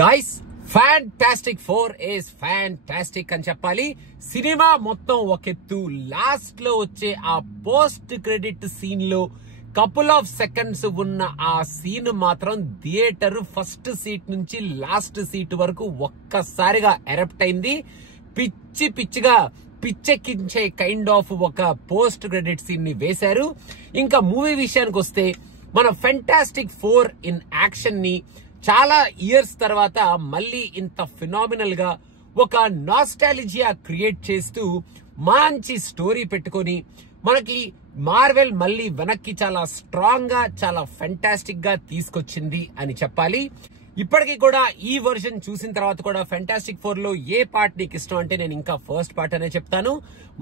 Guys fantastic 4 is fantastic అని చెప్పాలి. Cinema మొత్తం ఒకెత్తు, లాస్ట్ లో వచ్చే ఆ పోస్ట్ క్రెడిట్ సీన్ లో కపుల్ ఆఫ్ సెకండ్స్ ఉన్న ఆ సీన్ మాత్రం థియేటర్ ఫస్ట్ సీట్ నుంచి లాస్ట్ సీట్ వరకు ఒక్కసారిగా ఎరప్ట్ అయింది. పిచ్చి పిచ్చిగా పిచ్చెక్కించే కైండ్ ఆఫ్ ఒక పోస్ట్ క్రెడిట్ సీన్ ని వేశారు. ఇంకా మూవీ విషయానికి వస్తే మన ఫ్యాంటాస్టిక్ 4 ఇన్ యాక్షన్ ని చాలా ఇయర్స్ తర్వాత మళ్ళీ ఇంత ఫినామినల్ గా ఒక నాస్టాలజియా క్రియేట్ చేస్తూ మంచి స్టోరీ పెట్టుకొని మనకి మార్వెల్ మళ్ళీ వెనక్కి చాలా స్ట్రాంగ్ గా చాలా ఫ్యాంటాస్టిక్ గా తీసుకొచ్చింది అని చెప్పాలి. ఇప్పటికీ కూడా ఈ వర్షన్ చూసిన తర్వాత కూడా ఫ్యాంటాస్టిక్ 4 లో ఏ పార్ట్ నీకు ఇష్టం అంటే నేను ఇంకా ఫస్ట్ పార్ట్ అనే చెప్తాను.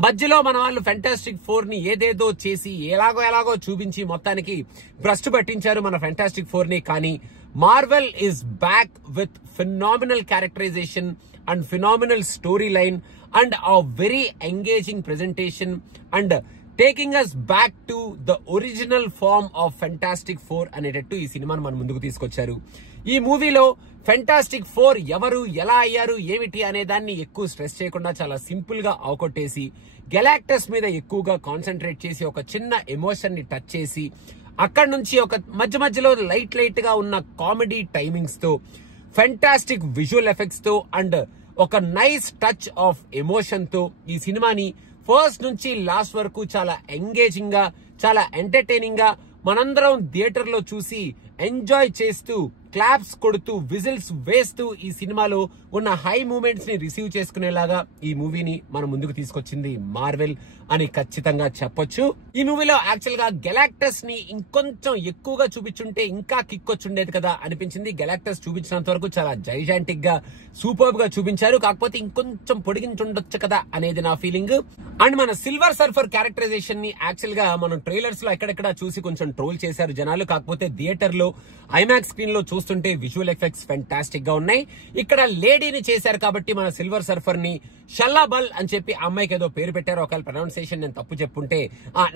మధ్యలో మన వాళ్ళు ఫ్యాంటాస్టిక్ 4 ని ఏదేదో చేసి ఎలాగో చూపించి మొత్తానికి భ్రష్టు పట్టించారు మన ఫ్యాంటాస్టిక్ 4 ని. కానీ Marvel is back with phenomenal characterization and phenomenal storyline and a very engaging presentation and taking us back to the original form of Fantastic Four అనేటట్టు ఈ సినిమాను మన ముందుకు తీసుకొచ్చారు. ఈ మూవీలో ఫ్యాంటాస్టిక్ 4 ఎవరు, ఎలా అయ్యారు, ఏమిటి అనే దాన్ని ఎక్కువ స్ట్రెస్ చేయకుండా చాలా సింపుల్ గా అవకొట్టేసి గెలాక్టస్ మీద ఎక్కువగా కాన్సన్ట్రేట్ చేసి ఒక చిన్న ఎమోషన్ ని టచ్ చేసి అక్కడ నుంచి ఒక మధ్యలో లైట్ గా ఉన్న కామెడీ టైమింగ్స్ తో ఫ్యాంటాస్టిక్ విజువల్ ఎఫెక్ట్స్ తో అండ్ ఒక నైస్ టచ్ ఆఫ్ ఎమోషన్ తో ఈ సినిమాని ఫస్ట్ నుంచి లాస్ట్ వరకు చాలా ఎంగేజింగ్ గా చాలా ఎంటర్టైనింగ్ గా మనందరం థియేటర్ లో చూసి ఎంజాయ్ చేస్తూ క్లాప్స్ కొడుతూ విజిల్స్ వేస్తూ ఈ సినిమాలో ఉన్న హై మూమెంట్స్ ని రిసీవ్ చేసుకునేలాగా ఈ మూవీని మన ముందుకు తీసుకొచ్చింది మార్వెల్ అని ఖచ్చితంగా చెప్పొచ్చు. ఈ మూవీలో యాక్చువల్ గా గెలాక్టస్ ని ఇంకొంచెం ఎక్కువగా చూపించుంటే ఇంకా కిక్ వచ్చుండేది కదా అనిపించింది. గెలాక్టస్ చూపించినంత వరకు చాలా జైజాంటిక్ గా సూపర్ గా చూపించారు, కాకపోతే ఇంకొంచెం పొడిగించుండొచ్చు కదా అనేది నా ఫీలింగ్. అండ్ మన సిల్వర్ సర్ఫర్ క్యారెక్టరైజేషన్ ని యాక్చువల్ గా మనం ట్రైలర్స్ లో ఎక్కడెక్కడ చూసి కొంచెం ట్రోల్ చేశారు జనాలు, కాకపోతే థియేటర్ లో ఐమాక్స్ స్క్రీన్ లో చూస్తుంటే విజువల్ ఎఫెక్ట్స్ ఫ్యాంటాస్టిక్ గా ఉన్నాయి. ఇక్కడ లేడీని చేశారు కాబట్టి మన సిల్వర్ సర్ఫర్ ని షల్లాబల్ అని చెప్పి అమ్మాయికి ఏదో పేరు పెట్టారు. ఒకవేళ ప్రొనౌన్సియేషన్ నేను తప్పు చెప్పుంటే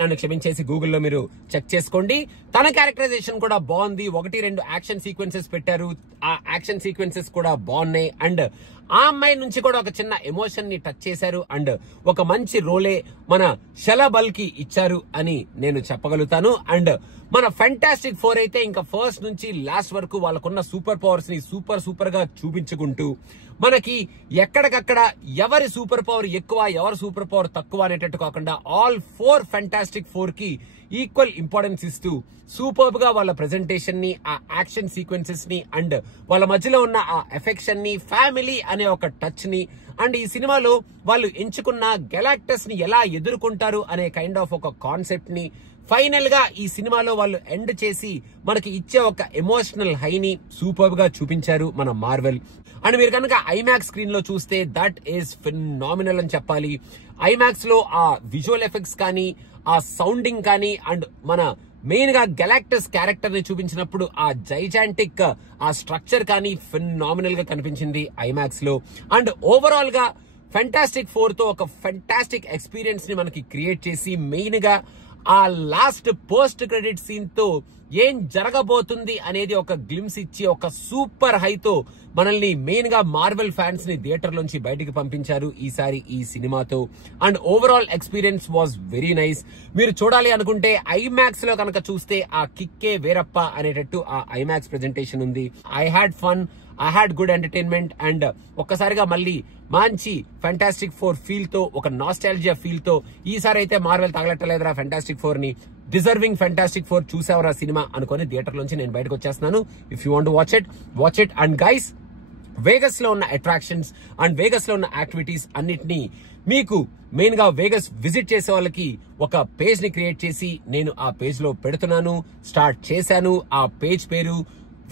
నన్ను క్షమించేసి గూగుల్లో మీరు చెక్ చేసుకోండి. తన క్యారెక్టరైజేషన్ కూడా బాగుంది. 1-2 యాక్షన్ సీక్వెన్సెస్ పెట్టారు, ఆ యాక్షన్ సీక్వెన్సెస్ కూడా బాగున్నాయి. అండ్ ఆ అమ్మాయి నుంచి కూడా ఒక చిన్న ఎమోషన్ ని టచ్ చేశారు అండ్ ఒక మంచి రోలే మన షలాబల్ కి ఇచ్చారు అని నేను చెప్పగలుగుతాను. అండ్ మన ఫ్యాంటాస్టిక్ 4 అయితే ఇంకా ఫస్ట్ నుంచి లాస్ట్ వరకు వాళ్ళకున్న సూపర్ పవర్స్ ని సూపర్ గా చూపించుకుంటూ మనకి ఎక్కడికక్కడ ఎవరి సూపర్ పవర్ ఎక్కువ ఎవరి సూపర్ పవర్ తక్కువ అనేటట్టు కాకుండా ఆల్ 4 ఫ్యాంటాస్టిక్ 4 కి ఈక్వల్ ఇంపార్టెన్స్ ఇస్తూ సూపర్ గా వాళ్ళ ప్రెజెంటేషన్ ని, ఆ యాక్షన్ సీక్వెన్సెస్ ని అండ్ వాళ్ళ మధ్యలో ఉన్న ఆ ఎఫెక్షన్ ని, ఫ్యామిలీ అనే ఒక టచ్ ని అండ్ ఈ సినిమాలో వాళ్ళు ఎంచుకున్న గెలాక్టస్ ని ఎలా ఎదుర్కొంటారు అనే కైండ్ ఆఫ్ ఒక కాన్సెప్ట్ ని ఫైనల్ గా ఈ సినిమాలో వాళ్ళు ఎండ్ చేసి మనకి ఇచ్చే ఒక ఎమోషనల్ హైని సూపర్ గా చూపించారు మన మార్వెల్. అండ్ మీరు కనుక ఐమాక్స్ స్క్రీన్ లో చూస్తే దట్ ఈస్ ఫినామినల్ అని చెప్పాలి. ఐమాక్స్ లో ఆ విజువల్ ఎఫెక్ట్స్ కానీ, ఆ సౌండింగ్ కానీ అండ్ మన మెయిన్ గా గెలాక్టస్ క్యారెక్టర్ ని చూపించినప్పుడు ఆ జైజాంటిక్ ఆ స్ట్రక్చర్ కానీ ఫినామినల్ గా కనిపించింది ఐమాక్స్ లో. అండ్ ఓవరాల్ గా ఫ్యాంటాస్టిక్ 4 తో ఒక ఫ్యాంటాస్టిక్ ఎక్స్పీరియన్స్ ని మనకి క్రియేట్ చేసి మెయిన్ గా ఆ లాస్ట్ పోస్ట్ క్రెడిట్ సీన్ తో ఏం జరగబోతుంది అనేది ఒక గ్లిమ్స్ ఇచ్చి ఒక సూపర్ హైతో మనల్ని మెయిన్ గా మార్వెల్ ఫ్యాన్స్ ని థియేటర్ నుంచి బయటికి పంపించారు ఈసారి ఈ సినిమాతో. And overall experience was very nice. మీరు చూడాలి అనుకుంటే ఐమాక్స్ లో కనుక చూస్తే ఆ కిక్కే వేరప్ప అనేటట్టు ఆ ఐమాక్స్ ప్రెజెంటేషన్ ఉంది. I had fun, I had good entertainment and ఒక్కసారిగా మళ్ళీ మంచి ఫ్యాంటాస్టిక్ 4 ఫీల్ తో ఒక నాస్టాలజియా ఫీల్ తో ఈసారి అయితే మార్వెల్ తగలట్టలేదురా ఫ్యాంటాస్టిక్ 4 ని, డిజర్వింగ్ ఫ్యాంటాస్టిక్ 4 చూసావరా సినిమా అనుకుని థియేటర్ నుంచి నేను బయటకు వచ్చేస్తున్నాను. If you want watch it. And guys, Vegas లో ఉన్న అట్రాక్షన్స్ అండ్ వేగస్ లో ఉన్న యాక్టివిటీస్ అన్నిటినీ మీకు మెయిన్ గా వేగస్ విజిట్ చేసే వాళ్ళకి ఒక పేజ్ ని క్రియేట్ చేసి నేను ఆ పేజ్ లో పెడుతున్నాను, స్టార్ట్ చేశాను. ఆ పేజ్ పేరు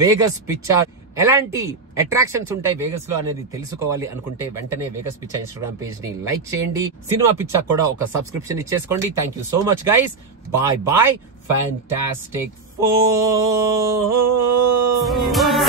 వేగస్ పిచ్చా. ఎలాంటి అట్రాక్షన్స్ ఉంటాయి వేగస్ లో అనేది తెలుసుకోవాలి అనుకుంటే వెంటనే వేగస్ పిచ్చా ఇన్స్టాగ్రామ్ పేజ్ ని లైక్ చేయండి. సినిమా పిచ్చా కూడా ఒక సబ్స్క్రిప్షన్ ఇచ్చేసుకోండి. Thank you so much guys. Bye fantastic 4.